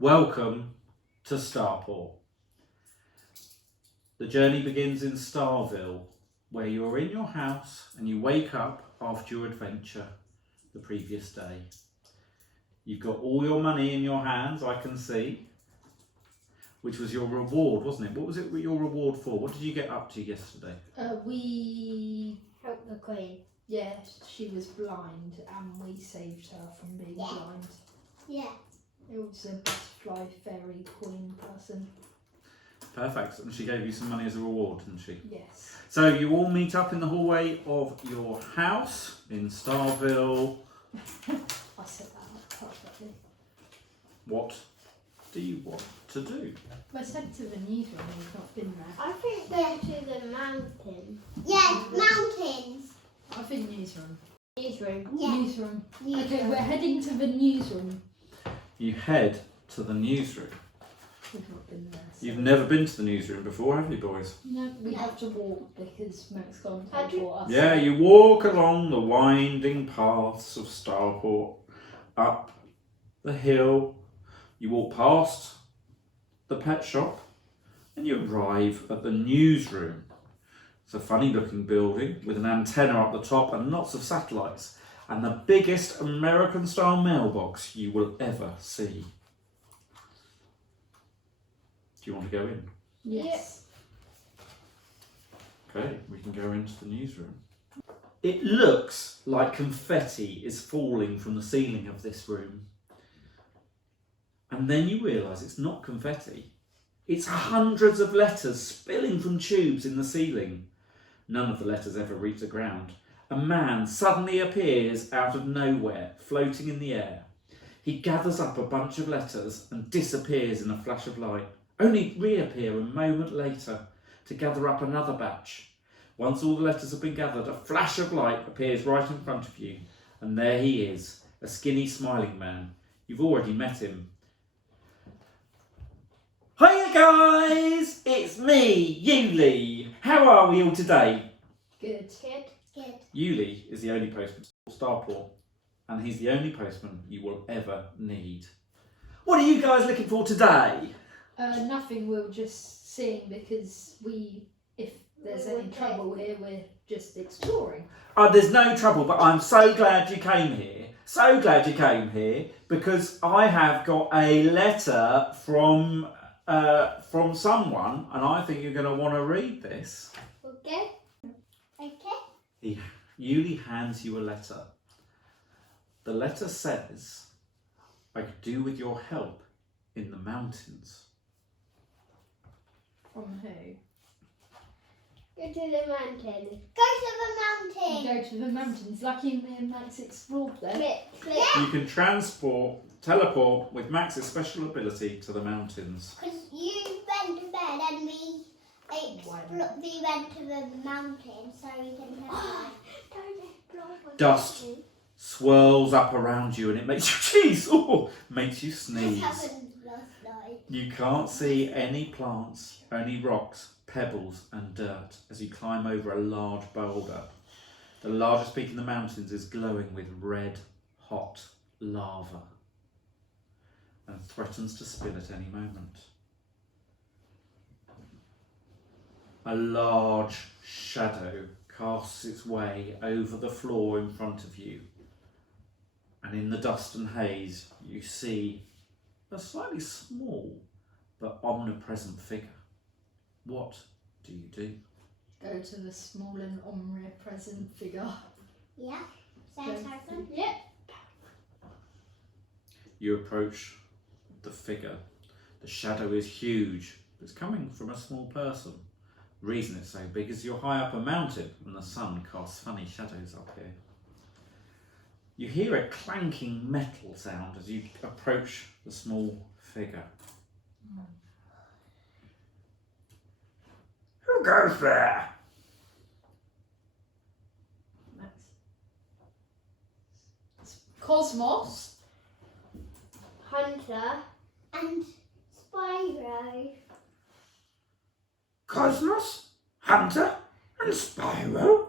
Welcome to Starport. The journey begins in Starville, where you are in your house and you wake up after your adventure the previous day. You've got all your money in your hands, I can see, which was your reward, wasn't it? What was it your reward for? What did you get up to yesterday? We helped the queen. Yeah, she was blind and we saved her from being blind. Yeah. It was a butterfly fairy queen person. Perfect. And she gave you some money as a reward, didn't she? Yes. So you all meet up in the hallway of your house in Starville. I said that perfectly. What do you want to do? I said to the newsroom, we've not been there. I think go to the mountain. Yeah, mountains. I think newsroom. Newsroom. Yeah. Newsroom. Okay, we're heading to the newsroom. You head to the newsroom. We've not been there. So. You've never been to the newsroom before, have you, boys? No, we have to walk because Max can't teleport us. Yeah, you walk along the winding paths of Starport, up the hill. You walk past the pet shop and you arrive at the newsroom. It's a funny looking building with an antenna up the top and lots of satellites and the biggest American style mailbox you will ever see. Do you want to go in? Yes. Okay, we can go into the newsroom. It looks like confetti is falling from the ceiling of this room. And then you realise it's not confetti. It's hundreds of letters spilling from tubes in the ceiling. None of the letters ever reach the ground. A man suddenly appears out of nowhere, floating in the air. He gathers up a bunch of letters and disappears in a flash of light, only reappear a moment later to gather up another batch. Once all the letters have been gathered, a flash of light appears right in front of you, and there he is, a skinny, smiling man. You've already met him. Hiya guys, it's me, Yuli. How are we all today? Good. Good. Yuli is the only postman for Starport, and he's the only postman you will ever need. What are you guys looking for today? Nothing, we're just seeing because if there's any trouble here, we're just exploring. There's no trouble, but I'm so glad you came here. So glad you came here because I have got a letter from someone, and I think you're going to want to read this. Okay. Okay. Yuli hands you a letter. The letter says, I could do with your help in the mountains. From who? Go to the mountain. Go to the mountain. Go to the mountains. Lucky me and Max explored there. Click. You can teleport with Max's special ability to the mountains. Because you went to bed and we went to the mountain so we can have Dust swirls up around you and it makes you makes you This sneeze. happened last night. You can't see any plants, only rocks, pebbles and dirt as you climb over a large boulder. The largest peak in the mountains is glowing with red, hot lava and threatens to spill at any moment. A large shadow casts its way over the floor in front of you, and in the dust and haze you see a slightly small but omnipresent figure. What do you do? Go to the small and omnipresent figure. Yeah. Sounds happened. Yeah. You approach the figure. The shadow is huge. It's coming from a small person. The reason it's so big is you're high up a mountain and the sun casts funny shadows up here. You hear a clanking metal sound as you approach the small figure. Who goes there? Max. Cosmos. Hunter. And Spyro. Cosmos, Hunter, and Spyro?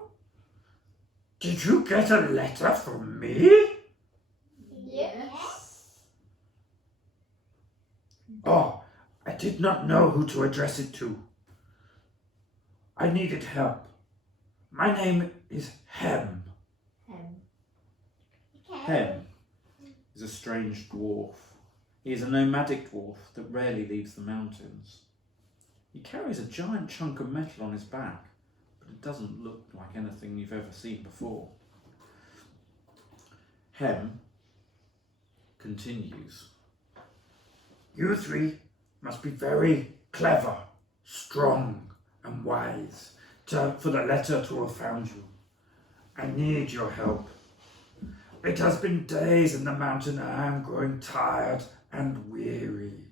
Did you get a letter from me? Yes. did not know who to address it to. I needed help. My name is Hem. Hem is a strange dwarf. He is a nomadic dwarf that rarely leaves the mountains. He carries a giant chunk of metal on his back, but it doesn't look like anything you've ever seen before. Hem continues. You three must be very clever, strong, and wise for the letter to have found you. I need your help. It has been days in the mountain and I am growing tired and weary.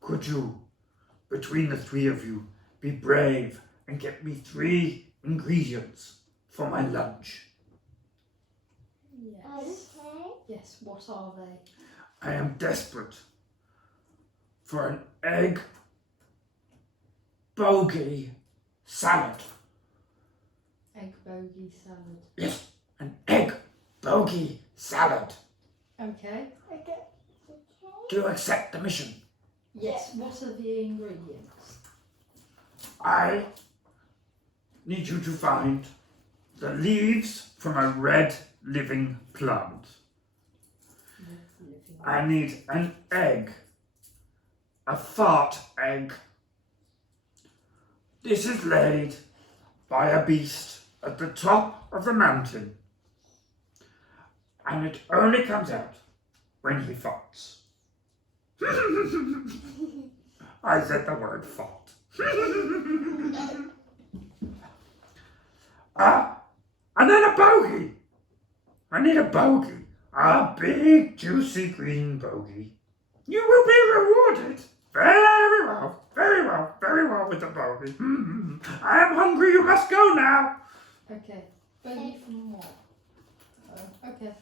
Could you, between the three of you, be brave and get me 3 ingredients for my lunch? Yes. Okay. Yes, what are they? I am desperate for an egg bogey salad. Egg bogey salad. Yes, an egg bogey salad. Okay. Okay. Do you accept the mission? Yes, what are the ingredients? I need you to find the leaves from a red living plant. I need an egg, a fart egg. This is laid by a beast at the top of the mountain, and it only comes out when he farts. I said the word fart. And then a bogey. I need a bogey. A big, juicy green bogey. You will be rewarded very well, very well, very well with the bogey. I am hungry. You must go now. Okay. Bogey from what? Okay.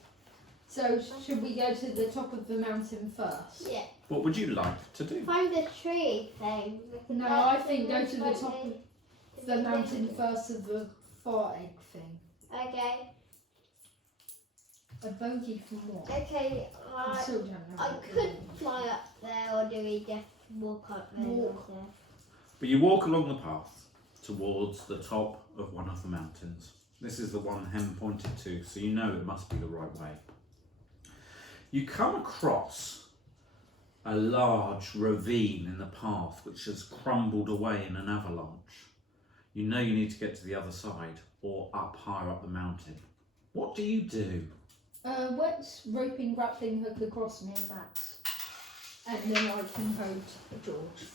So, should we go to the top of the mountain first? Yeah. What would you like to do? Find the tree thing. No, I think go to the top of the mountain first of the fart egg thing. Okay. A bogey from what? Okay. I still don't know. I what it could is. fly up there, or do we just walk up there? Walk. But you walk along the path towards the top of one of the mountains. This is the one Hem pointed to, so you know it must be the right way. You come across a large ravine in the path which has crumbled away in an avalanche. You know you need to get to the other side or up higher up the mountain. What do you do? Let's roping grappling hook across me and Max. And then I can hold George.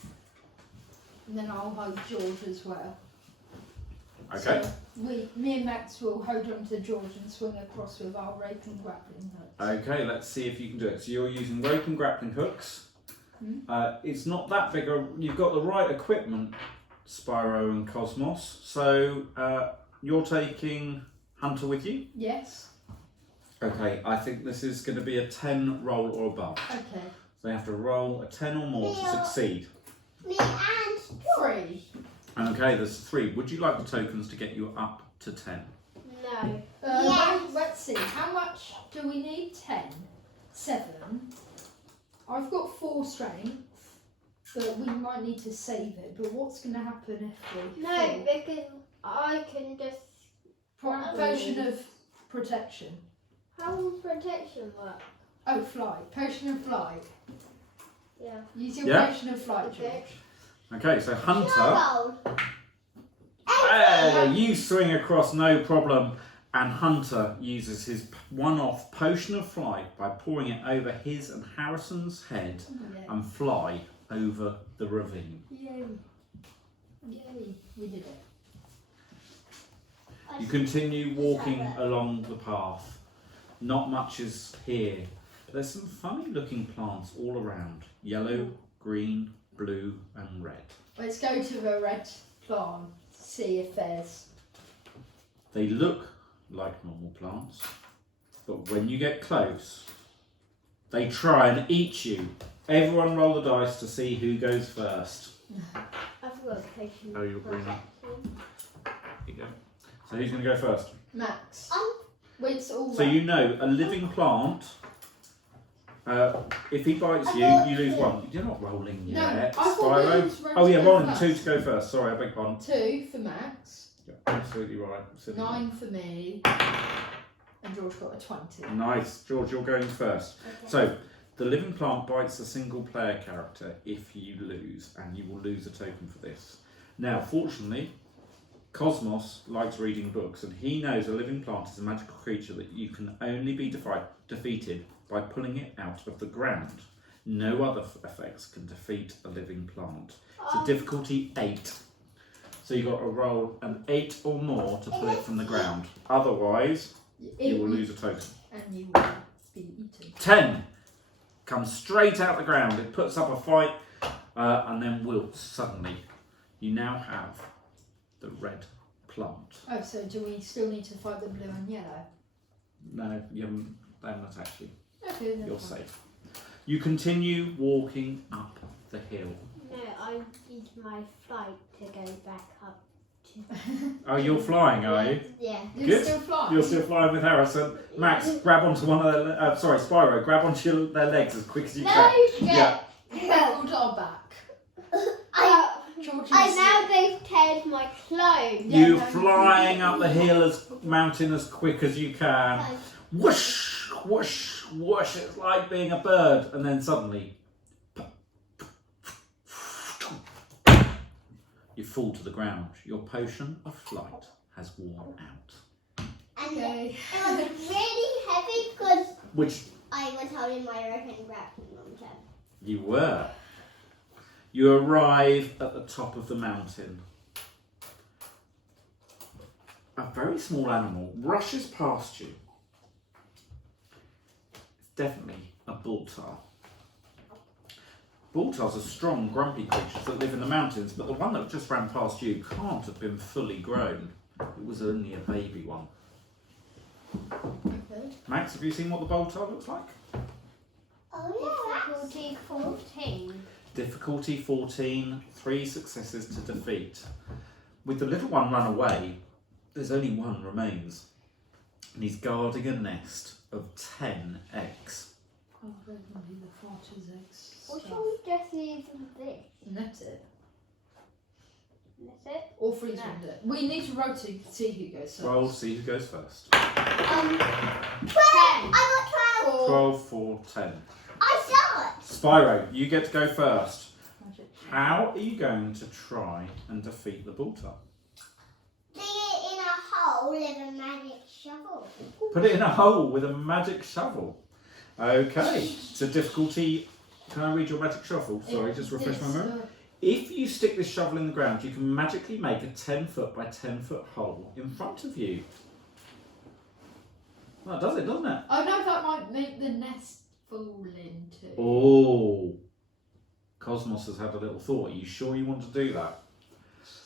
And then I'll hold George as well. Okay. So me and Max will hold on to George and swing across with our rope and grappling hooks. Okay, let's see if you can do it. So you're using rope and grappling hooks. It's not that big. You've got the right equipment, Spyro and Cosmos. So you're taking Hunter with you? Yes. Okay, I think this is going to be a 10 roll or above. Okay. They have to roll a 10 or more to succeed. Me and 3. Okay, there's 3. Would you like the tokens to get you up to 10? No. Yes. Let's see. How much do we need? 10. 7. I've got 4 strength, but we might need to save it. But what's going to happen if we No, fail? because I can just. Potion of protection. How will protection work? Oh, flight. Potion of flight. Yeah. Use your Yeah. potion of flight, George. Okay. Okay, so Hunter, roll. hey, you swing across no problem, and Hunter uses his one-off potion of flight by pouring it over his and Harrison's head and fly over the ravine. Yay. Yay. We did it. You continue walking along the path. Not much is here. But there's some funny looking plants all around. Yellow, green, blue and red. Let's go to the red plant, see if there's... They look like normal plants, but when you get close, they try and eat you. Everyone roll the dice to see who goes first. I've got a potion. Oh, you're green. protection. Here you go. So who's going to go first? Max. It's all So right. you know a living plant If he bites you, you lose 1. You're not rolling No, yet. I thought we Spyro. was roll Oh yeah, to go rolling first. 2 to go first. Sorry, I beg your pardon. 2 for Max, Yeah, absolutely right. Silly 9 for me, and George got a 20. Nice, George. You're going first. So, the living plant bites a single player character if you lose, and you will lose a token for this. Now, fortunately, Cosmos likes reading books, and he knows a living plant is a magical creature that you can only be defeated by pulling it out of the ground. No other effects can defeat a living plant. So difficulty 8. So you've got to roll an 8 or more to pull it from the ground. Otherwise, you will lose a token. And you will be eaten. 10 comes straight out the ground. It puts up a fight and then wilts suddenly. You now have the red plant. Oh, so do we still need to fight the blue and yellow? No, they haven't attacked you. Okay, You're safe. You continue walking up the hill. No, I use my flight to go back up. Oh, you're flying, are you? Yeah. You're Good. still flying? You're still flying with Harrison. Max, grab onto one of their... Spyro, grab onto their legs as quick as you can. Yeah. Hold our back. George I is- now they've teared my clothes. Yeah, You no, flying up the hill mountain as quick as you can. Whoosh, whoosh, whoosh. It's like being a bird. And then suddenly... you fall to the ground. Your potion of flight has worn out. And Okay. it was really heavy because Which I was holding my rope and grabbing onto it. you were. You arrive at the top of the mountain. A very small animal rushes past you. It's definitely a Baltar. Baltars are strong, grumpy creatures that live in the mountains, but the one that just ran past you can't have been fully grown. It was only a baby one. Okay. Max, have you seen what the Baltar looks like? Oh Difficulty 14. Difficulty 14, 3 successes to defeat. With the little one run away, there's only one remains. And he's guarding a nest of 10 eggs. Oh, they're going to be the farters eggs. Or shall we just use this? And that's it. That's it? Or freeze round it. We need to rotate to see who goes first. Roll, see who goes first. 12! I got 12! 12, 4, 10. I saw it! Spyro, you get to go first. Magic. How are you going to try and defeat the Baltar? Dig it in a hole with a magic shovel. Put it in a hole with a magic shovel. Okay, so difficulty... Can I read your magic shovel? Sorry, just refresh my memory. If you stick this shovel in the ground, you can magically make a 10-foot by 10-foot hole in front of you. Well, that does it, doesn't it? Oh no, that might make the nest fall into. Oh. Cosmos has had a little thought. Are you sure you want to do that?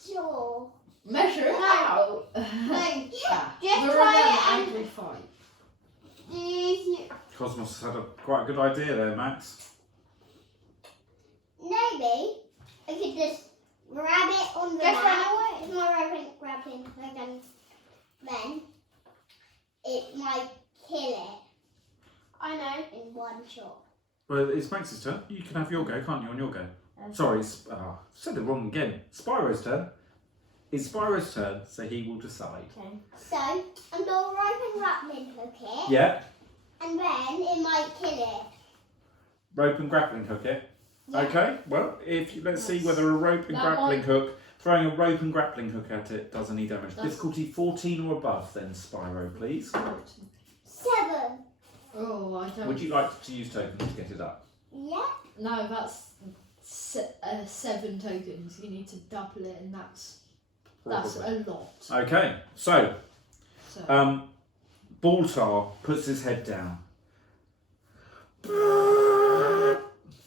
Sure. Measure it out. No, Ah, just we're try in an it and- angry fight. Cosmos has had quite a good idea there, Max. Maybe I could just grab it on the Just mat. run away. If my rope ain't grabbing again, then it might kill it I know. in one shot. Well, it's Max's turn. You can have your go, can't you, on your go? Sorry, said it wrong again. Spyro's turn. It's Spyro's turn, so he will decide. Okay. So I'm gonna rope and grappling hook it, Yeah, and then it might kill it. rope and grappling hook it. Yeah. Okay, well, let's see whether a rope and That grappling might- hook, throwing a rope and grappling hook at it does any damage. That's- Difficulty 14 or above, then, Spyro, please. 7. Oh, I don't. Would you like to use tokens to get it up? Yeah. No, that's 7 tokens. You need to double it, and that's Probably. a lot. Okay, so So Baltar puts his head down.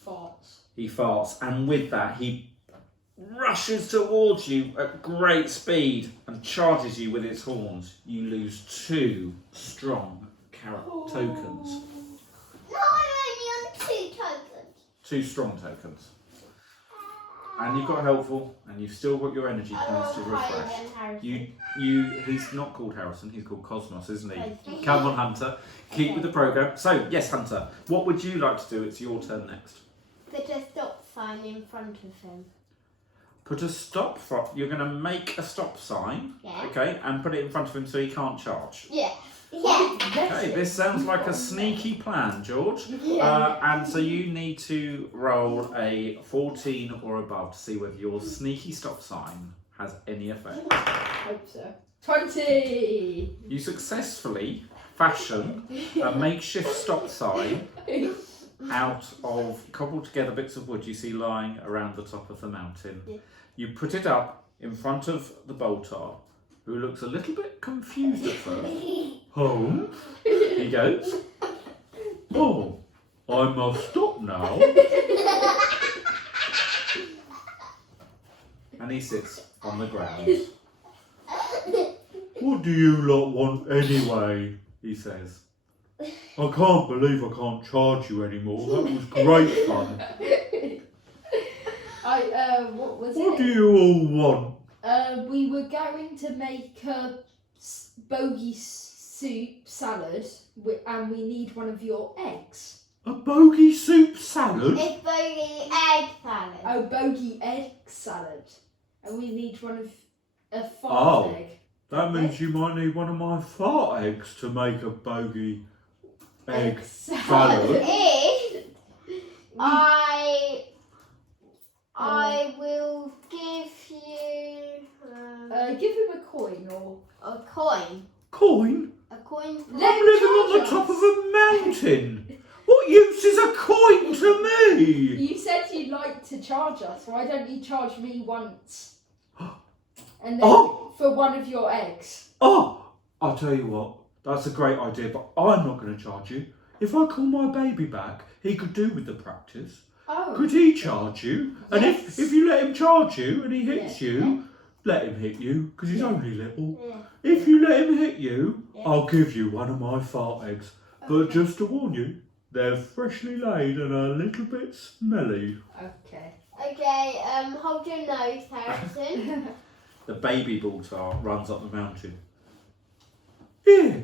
farts. He farts, and with that, he rushes towards you at great speed and charges you with its horns. You lose 2 strong tokens. No, I'm only on 2 tokens. 2 strong tokens. And you've got helpful, and you've still got your energy points to refresh. He's not called Harrison, he's called Cosmos, isn't he? Come on, Hunter. Keep with the programme. So, yes, Hunter, what would you like to do? It's your turn next. Put a stop sign in front of him. Put a stop for. You're going to make a stop sign, Yeah. okay, and put it in front of him so he can't charge. Yeah. Yeah. Okay, this sounds like a sneaky plan, George. And so you need to roll a 14 or above to see whether your sneaky stop sign has any effect. Hope so. 20! You successfully fashion a makeshift stop sign out of cobbled together bits of wood you see lying around the top of the mountain. Yeah. You put it up in front of the boltar, who looks a little bit confused at first. Home? He goes, oh, I must stop now. And he sits on the ground. What do you lot want anyway? He says. I can't believe I can't charge you anymore. That was great fun. What was What it? do you all want? We were going to make a bogey soup salad, and we need one of your eggs. A bogey soup salad? It's bogey egg salad. Oh, bogey egg salad. And we need one of a fart Oh. egg. That means you might need one of my fart eggs to make a bogey egg salad. If I will give you Give him a coin or... a coin. Coin? A coin. Let I'm him living on the charge top us. of a mountain. What use is a coin to me? You said you'd like to charge us. Why don't you charge me once? And then Oh. for one of your eggs. Oh, I'll tell you what, that's a great idea, but I'm not going to charge you. If I call my baby back, he could do with the practice. Oh. Could he charge you? And Yes. if you let him charge you and he hits Yeah. you, let him hit you, because he's Yeah. only little. Yeah. If you let him hit you, Yeah. I'll give you one of my fart eggs. But Okay. just to warn you, they're freshly laid and a little bit smelly. Okay. Okay. Hold your nose, Harrison. The baby Baltar runs up the mountain. Here,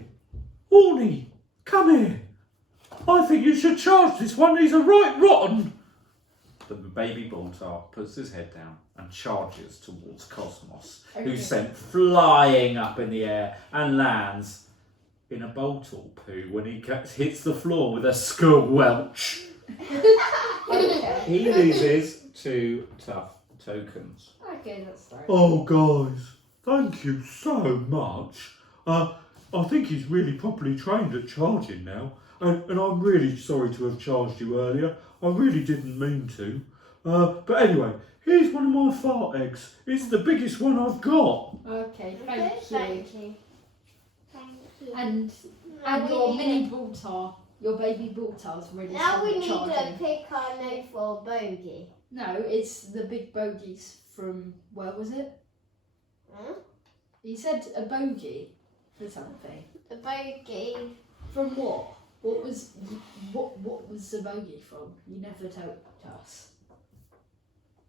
Orny, come here. I think you should charge this one, he's a right rotten. The baby Baltar puts his head down and charges towards Cosmos, Okay. who's sent flying up in the air and lands in a boltal poo when he hits the floor with a squelch. Okay. He loses 2 tough tokens. Okay, that's fine. Oh, guys, thank you so much. I think he's really properly trained at charging now, and I'm really sorry to have charged you earlier. I really didn't mean to. But anyway, here's one of my fart eggs. It's the biggest one I've got. Okay, Okay, thank you. you. Thank you. And Now your we mini need Baltar, your baby Baltar's really Now strong we at need charging. to pick our nose for a bogey. No, it's the big bogies from, where was it? Huh? You said a bogey for something. The bogey. From what? What was the bogey from? You never told us.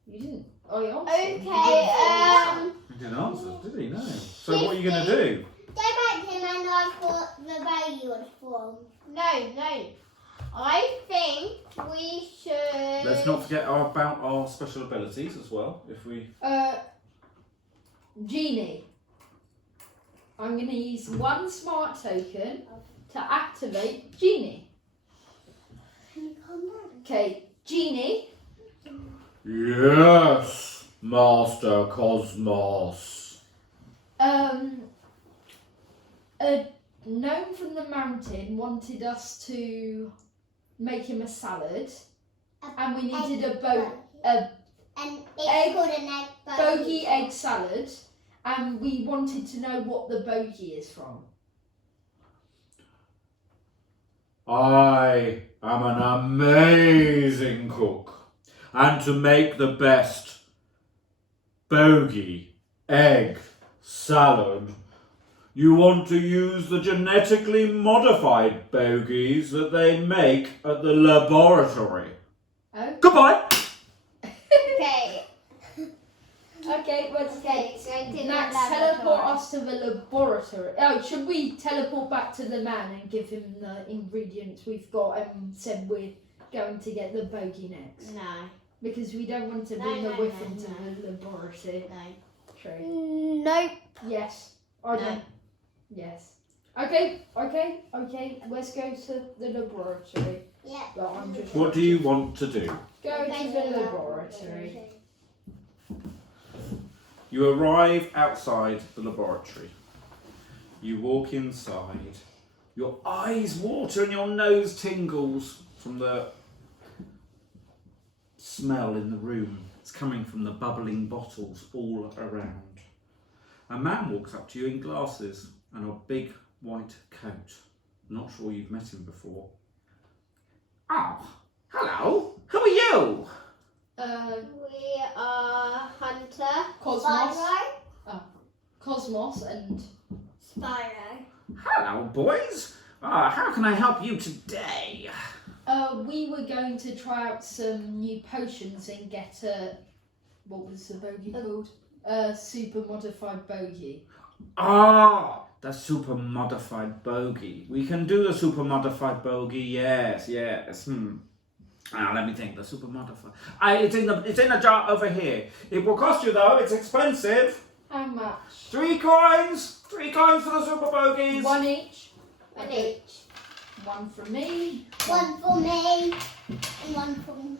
You didn't. Oh, you answered. Okay. He didn't answer, did he? No. So what are you going to do? Go back to my knife what the baby was from. No. I think we should. Let's not forget about our special abilities as well. If we Genie. I'm going to use one smart token to activate Genie. Can you calm down? Okay, Genie. Yes, Master Cosmos. A gnome from the mountain wanted us to make him a salad, and we needed a And it's egg- called an egg bogey egg salad, and we wanted to know what the bogey is from. I am an amazing cook, and to make the best bogey egg salad, you want to use the genetically modified bogies that they make at the laboratory. Oh, Goodbye! Okay. Okay, let's Okay, go to the Max, laboratory. teleport us to the laboratory. Oh, should we teleport back to the man and give him the ingredients we've got and said we're going to get the bogey next? No, Because we don't want to No, bring the no, whiff no, into no. the laboratory. no. True. Nope. Yes. I No. know. Yes. Okay. Let's go to the laboratory. Yeah. But I'm just What do you want to do? go to the laboratory. You arrive outside the laboratory. You walk inside. Your eyes water and your nose tingles from the smell in the room. It's coming from the bubbling bottles all around. A man walks up to you in glasses and a big white coat. Not sure you've met him before. Oh, hello. Who are you? We are Hunter. Cosmos. Spyro. Cosmos and Spyro. Hello, boys. How can I help you today? we were going to try out some new potions and get a what was the bogey called? Super modified bogey. Ah, the super modified bogey. We can do the super modified bogey. Yes. Let me think. The super modified. It's in a jar over here. It will cost you though. It's expensive. How much? 3 coins. 3 coins for the super bogeys. One each. One each. One for me. One for me. And one for me.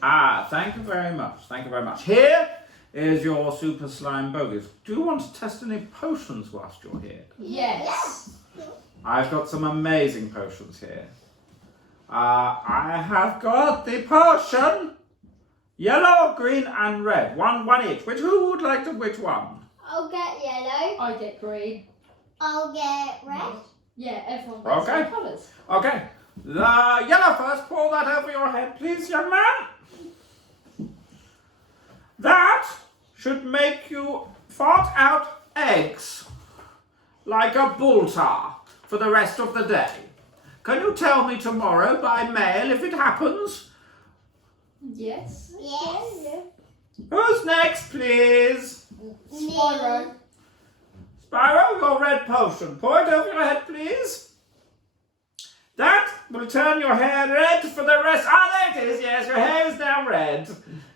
Thank you very much. Thank you very much. Here is your super slime bogeys. Do you want to test any potions whilst you're here? Yes. I've got some amazing potions here. I have got the potion, yellow, green, and red. One each. Who would like to which one? I'll get yellow. I get green. I'll get red. Yeah, everyone gets Okay. their colours. Okay. The yellow first. Pour that over your head, please, young man. That should make you fart out eggs like a bull tar for the rest of the day. Can you tell me tomorrow by mail if it happens? Yes. Yes. Who's next, please? Spyro. Spyro, your red potion. Pour it over your head, please. That will turn your hair red for the rest. There it is. Yes, your hair is now red.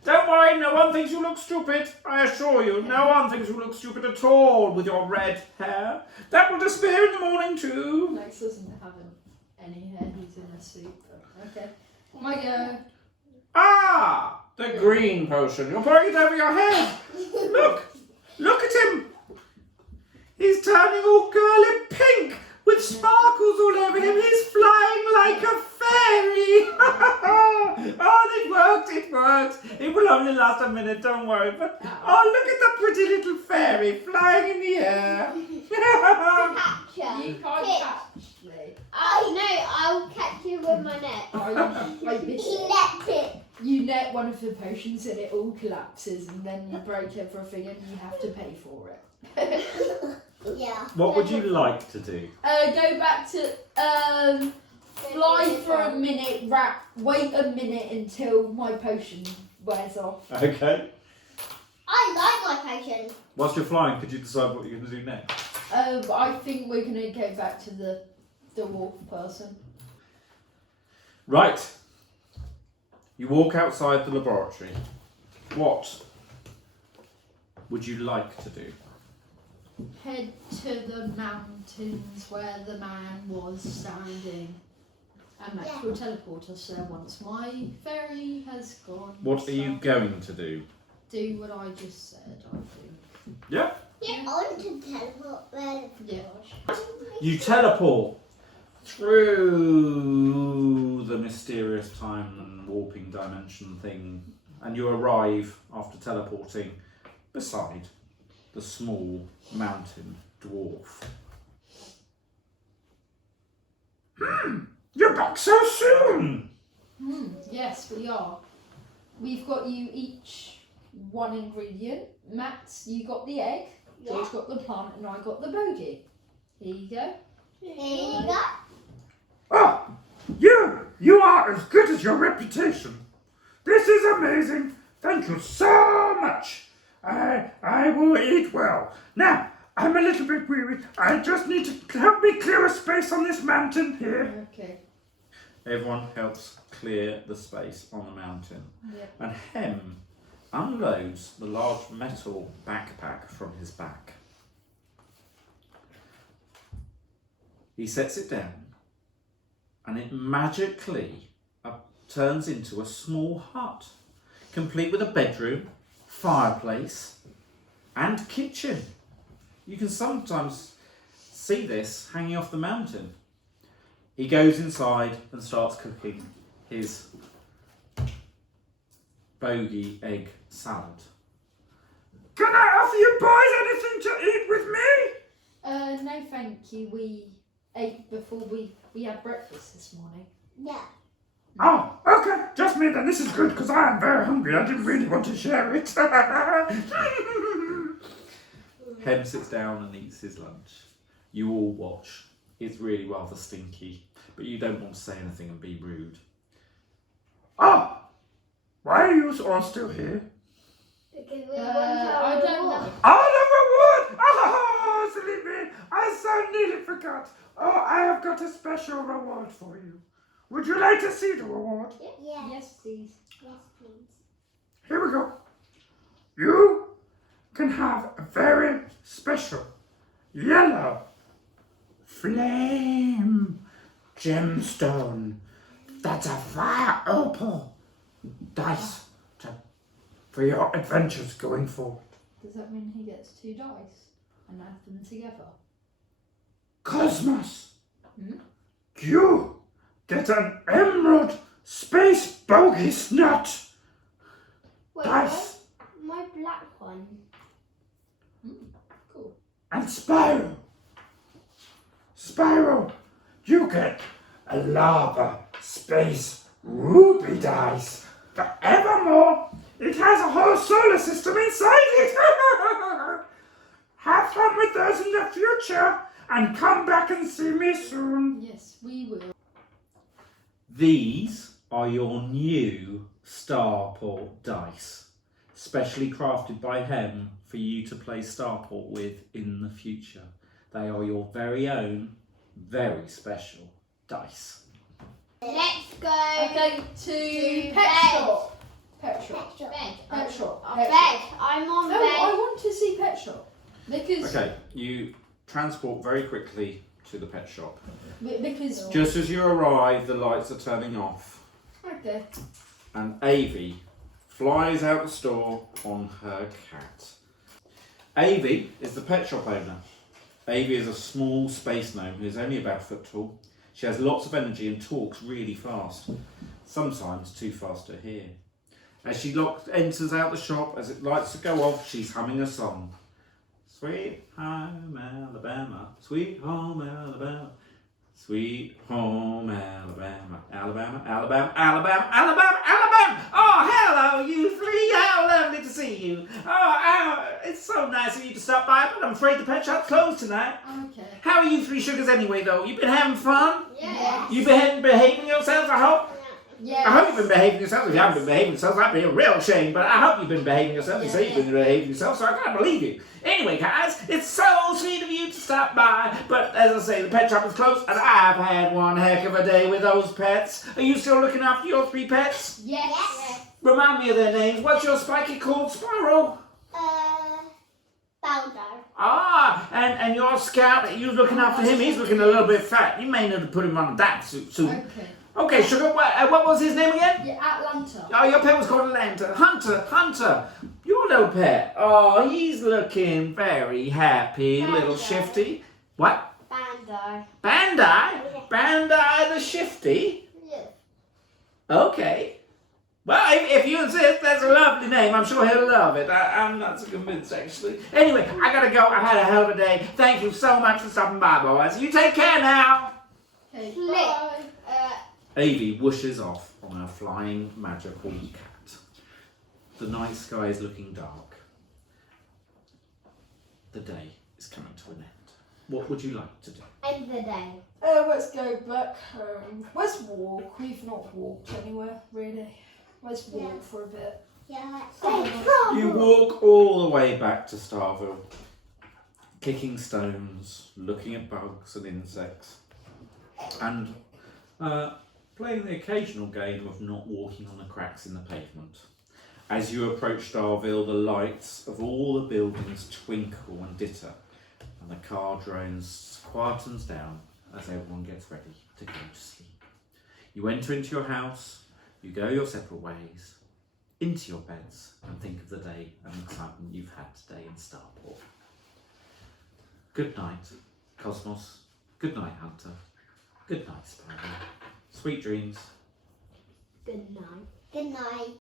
Don't worry, no one thinks you look stupid. I assure you, no one thinks you look stupid at all with your red hair. That will disappear in the morning too. Max doesn't have any hair. He's in a suit. But okay. My go. The green potion. You're pouring it over your head. Look at him. He's turning all girly pink with sparkles all over him. He's flying like a fairy. It worked. It will only last a minute, don't worry. But look at the pretty little fairy flying in the air. Catcher. You can't catch me. I'll catch you with my net. Like this. He left it. You net one of the potions and it all collapses and then you break everything and you have to pay for it. Yeah. What would you like to do? Go back to fly for a minute, wait a minute until my potion wears off. Okay. I like my potion. Whilst you're flying, could you decide what you're going to do next? I think we're gonna go back to the wolf person. Right. You walk outside the laboratory. What would you like to do? Head to the mountains where the man was standing. And Max will teleport us there once my fairy has gone. What are you going to do? Do what I just said, I think. Yeah. Yeah, I want to teleport there. Yeah. You teleport through the mysterious time and warping dimension thing, and you arrive after teleporting beside the small mountain dwarf. You're back so soon! Yes, we are. We've got you each one ingredient. Max, you got the egg. George got the plant, and I got the bogey. Here you go. Here you go. Ah, you are as good as your reputation. This is amazing. Thank you so much. I will eat well. Now, I'm a little bit weary. I just need to help me clear a space on this mountain here. Okay. Everyone helps clear the space on the mountain. Yeah. And Hem unloads the large metal backpack from his back. He sets it down and it magically turns into a small hut, complete with a bedroom, fireplace and kitchen. You can sometimes see this hanging off the mountain. He goes inside and starts cooking his bogey egg salad. Can I offer you boys anything to eat with me? No thank you. We ate before we had breakfast this morning. Yeah. Oh, okay, just me then. This is good because I am very hungry. I didn't really want to share it. Hem sits down and eats his lunch. You all watch. It's really rather stinky, but you don't want to say anything and be rude. Oh, why are you all still here? Because we I don't know. Oh, the reward! Oh, silly me! I so nearly forgot. Oh, I have got a special reward for you. Would you like to see the reward? Yes. Yes, please. Yes, please. Here we go. You can have a very special yellow flame gemstone. That's a fire opal dice for your adventures going forward. Does that mean he gets 2 dice and add them together? Cosmos, Hmm? you get an emerald space bogey snot Wait, dice my black one. Cool. and Spiral. Spiral, you get a lava space ruby dice. Forevermore, it has a whole solar system inside it. Have fun with those in the future and come back and see me soon. Yes, we will. These are your new Starport dice, specially crafted by Hem for you to play Starport with in the future. They are your very own, very special dice. Let's go. Okay, to To pet bed. shop. Pet shop. Bed. Pet shop. Bed. I'm on No, bed. I want to see pet shop because Okay, you transport very quickly to the pet shop. because Just as you arrive, the lights are turning off, okay. and Avie flies out the store on her cat. Avie is the pet shop owner. Avie is a small space gnome who's only about a foot tall. She has lots of energy and talks really fast, sometimes too fast to hear. As she enters out the shop, as it lights to go off, she's humming a song. Sweet home Alabama, sweet home Alabama, sweet home Alabama, Alabama, Alabama, Alabama, Alabama, Alabama. Oh, hello, you three. How lovely to see you. Oh, it's so nice of you to stop by, but I'm afraid the pet shop's closed tonight. Okay. How are you three sugars anyway, though? You been having fun? Yeah. You been behaving yourselves, I hope? Yes. I hope you've been behaving yourselves. If you haven't been behaving yourselves, that'd be a real shame. But I hope you've been behaving yourselves. You say you've been behaving yourselves, so I can't believe you. Anyway, guys, it's so sweet of you to stop by. But as I say, the pet shop is closed, and I've had one heck of a day with those pets. Are you still looking after your 3 pets? Yes. Remind me of their names. What's your spiky called, Spiral? Bowser. Ah, and your Scout, you're looking after him. He's looking a little bit fat. You may need to put him on a diet soon. Okay. Okay, Sugar, what was his name again? Yeah, Atlanta. Oh, your pet was called Atlanta. Hunter, your little pet. Oh, he's looking very happy, little shifty. What? Bandai. Bandai the shifty? Yeah. Okay. Well, if you insist, that's a lovely name. I'm sure he'll love it. I'm not so convinced, actually. Anyway, I gotta go. I've had a hell of a day. Thank you so much for stopping by, boys. You take care now. Okay, Flip. bye. Avie whooshes off on her flying magical cat. The night sky is looking dark. The day is coming to an end. What would you like to do? End the day. Let's go back home. Let's walk. We've not walked anywhere, really. Let's walk for a bit. Yeah, You walk all the way back to Starville, kicking stones, looking at bugs and insects, and playing the occasional game of not walking on the cracks in the pavement. As you approach Starville, the lights of all the buildings twinkle and ditter, and the car drones quietens down as everyone gets ready to go to sleep. You enter into your house, you go your separate ways, into your beds, and think of the day and the excitement you've had today in Starport. Good night, Cosmos. Good night, Hunter. Good night, Spider. Sweet dreams. Good night. Good night.